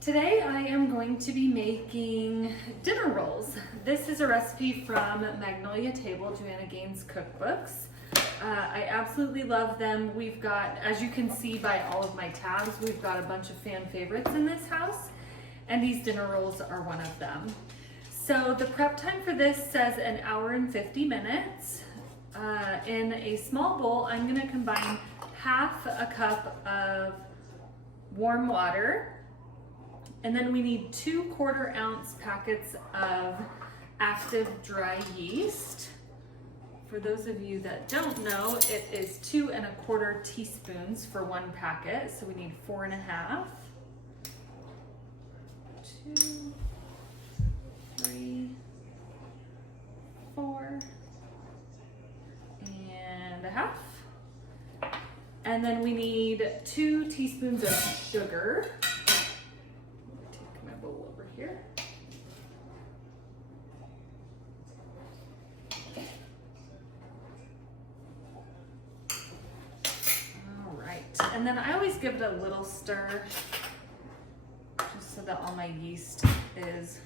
Today I am going to be making dinner rolls. This is a recipe from Magnolia Table, Joanna Gaines cookbooks. I absolutely love them. We've got, as you can see by all of my tabs, we've got a bunch of fan favorites in this house, and these dinner rolls are one of them. So the prep time for this says an hour and 50 minutes. In a small bowl, I'm gonna combine half a cup of warm water, and then we need 2 1/4-ounce packets of active dry yeast. For those of you that don't know, it is 2 1/4 teaspoons for 1 packet, so we need 4 1/2. 2, 3, 4 1/2. And then we need 2 teaspoons of sugar. Take my bowl over here. All right, and then I always give it a little stir, just so that all my yeast is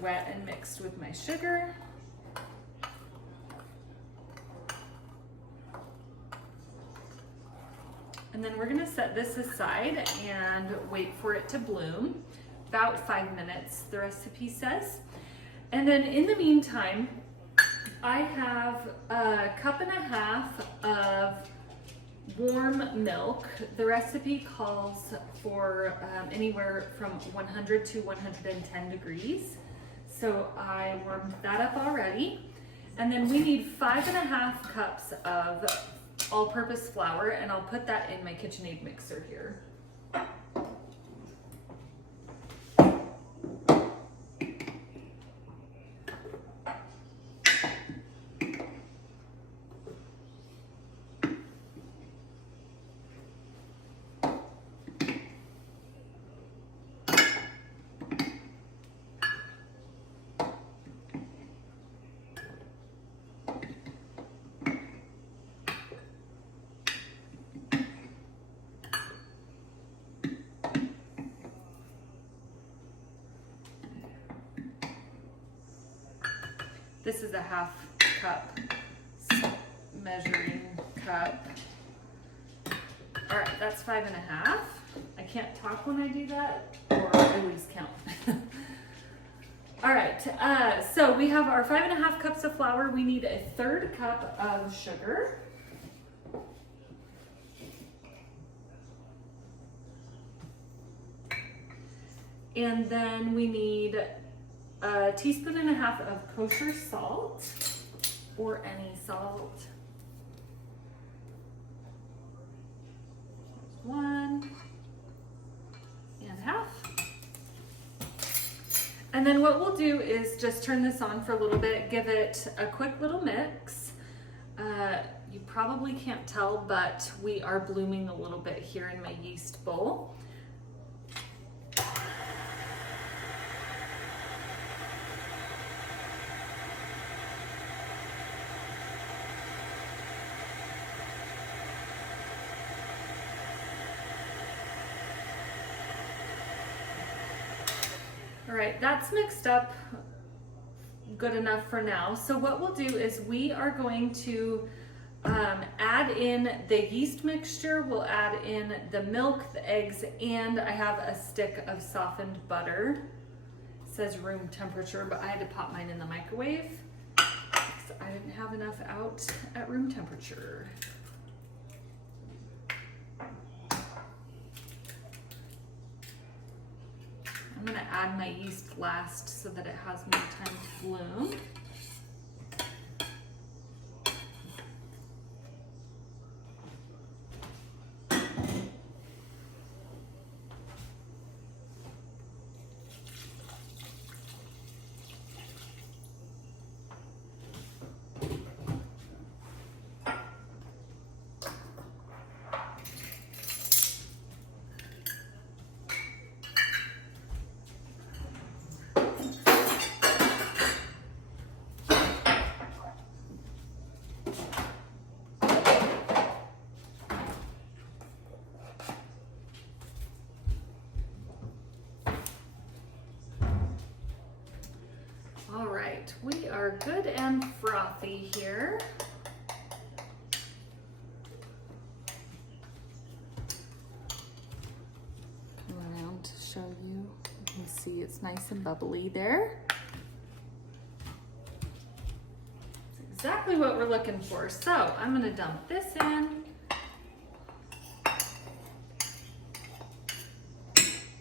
wet and mixed with my sugar. And then we're gonna set this aside and wait for it to bloom, about 5 minutes, the recipe says. And then in the meantime, I have a 1.5 cups of warm milk. The recipe calls for anywhere from 100 to 110 degrees. So I warmed that up already. And then we need 5.5 cups of all-purpose flour, and I'll put that in my KitchenAid mixer here. This is a 1/2 cup measuring cup. All right, that's 5 1/2. I can't talk when I do that, or I lose count. All right, so we have our 5 1/2 cups of flour. We need a 1/3 cup of sugar. And then we need a 1.5 teaspoons of kosher salt, or any salt. 1 1/2. And then what we'll do is just turn this on for a little bit, give it a quick little mix. You probably can't tell, but we are blooming a little bit here in my yeast bowl. All right, that's mixed up good enough for now. So what we'll do is we are going to add in the yeast mixture, we'll add in the milk, the eggs, and I have a stick of softened butter. It says room temperature, but I had to pop mine in the microwave because I didn't have enough out at room temperature. I'm gonna add my yeast last so that it has more time to bloom. right, we are good and frothy here. Come around to show you. You can see it's nice and bubbly there. It's exactly what we're looking for. So I'm gonna dump this in.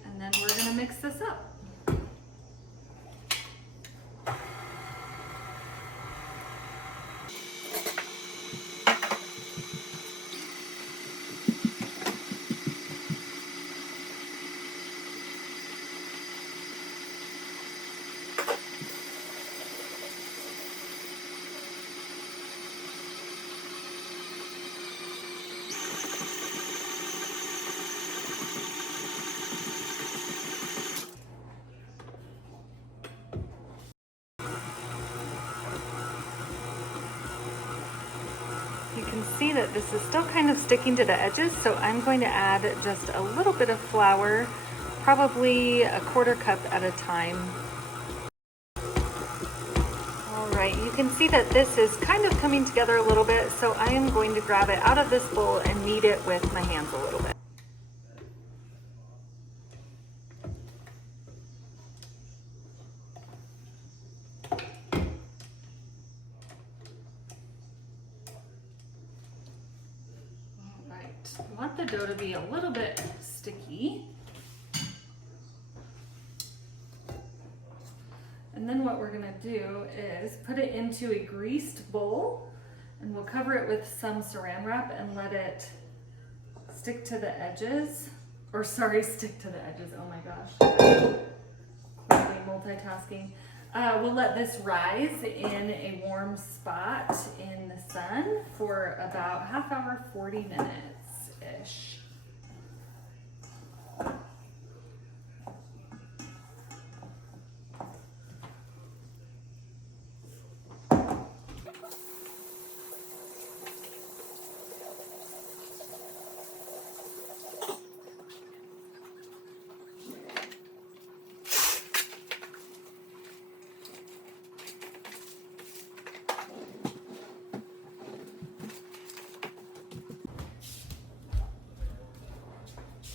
And then we're gonna mix this up. You can see that this is still kind of sticking to the edges, so I'm going to add just a little bit of flour, probably a 1/4 cup at a time. All right, you can see that this is kind of coming together a little bit, so I am going to grab it out of this bowl and knead it with my hands a little bit. I want the dough to be a little bit sticky. And then what we're gonna do is put it into a greased bowl, and we'll cover it with some saran wrap and let it stick to the edges. Or sorry, stick to the edges, oh my gosh. Quickly multitasking. We'll let this rise in a warm spot in the sun for about ½ hour, 40 minutes-ish.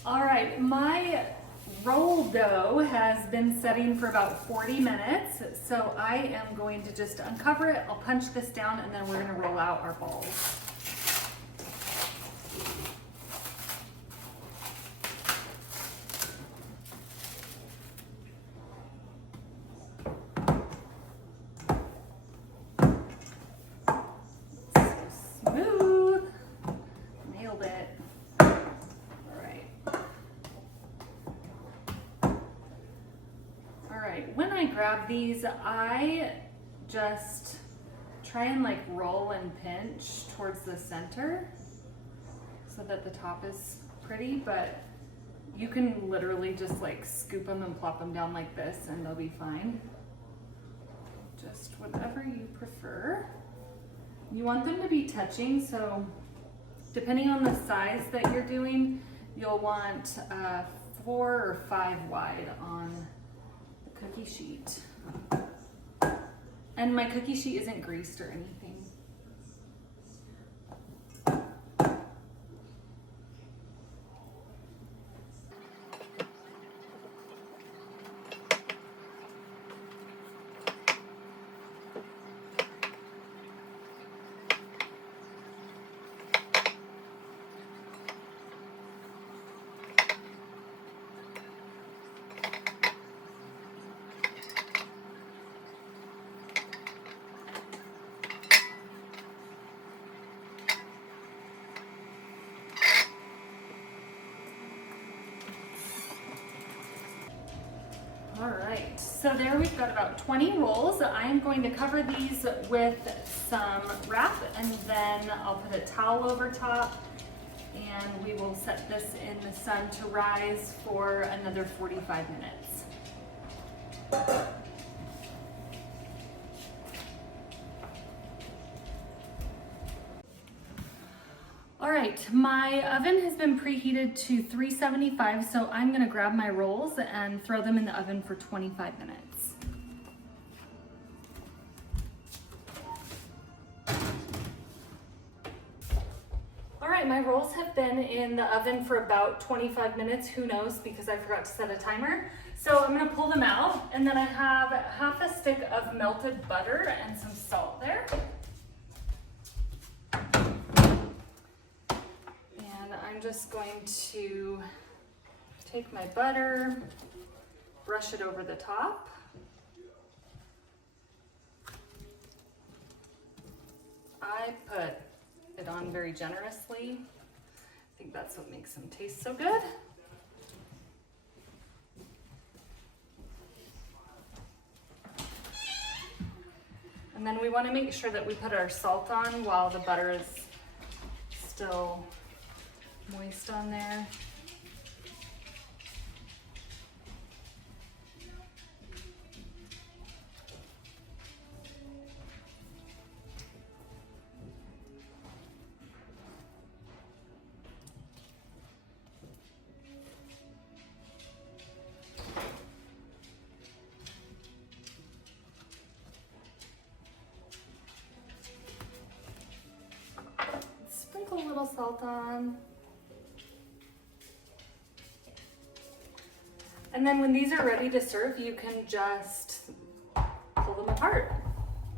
All right, my roll dough has been setting for about 40 minutes, so I am going to just uncover it. I'll punch this down, and then we're gonna roll out our balls. When I grab these, I just try and like roll and pinch towards the center so that the top is pretty, but you can literally just like scoop them and plop them down like this and they'll be fine. Just whatever you prefer. You want them to be touching, so depending on the size that you're doing, you'll want 4 or 5 wide on cookie sheet. And my cookie sheet isn't greased or anything. All right, so there we've got about 20 rolls. I am going to cover these with some wrap, and then I'll put a towel over top, and we will set this in the sun to rise for another 45 minutes. All right, my oven has been preheated to 375, so I'm gonna grab my rolls and throw them in the oven for 25 minutes. right, my rolls have been in the oven for about 25 minutes, who knows, because I forgot to set a timer. So I'm gonna pull them out, and then I have half a stick of melted butter and some salt there. And I'm just going to take my butter, brush it over the top. I put it on very generously. I think that's what makes them taste so good. And then we want to make sure that we put our salt on while the butter is still moist on there. Sprinkle a little salt on. And then when these are ready to serve, you can just pull them apart.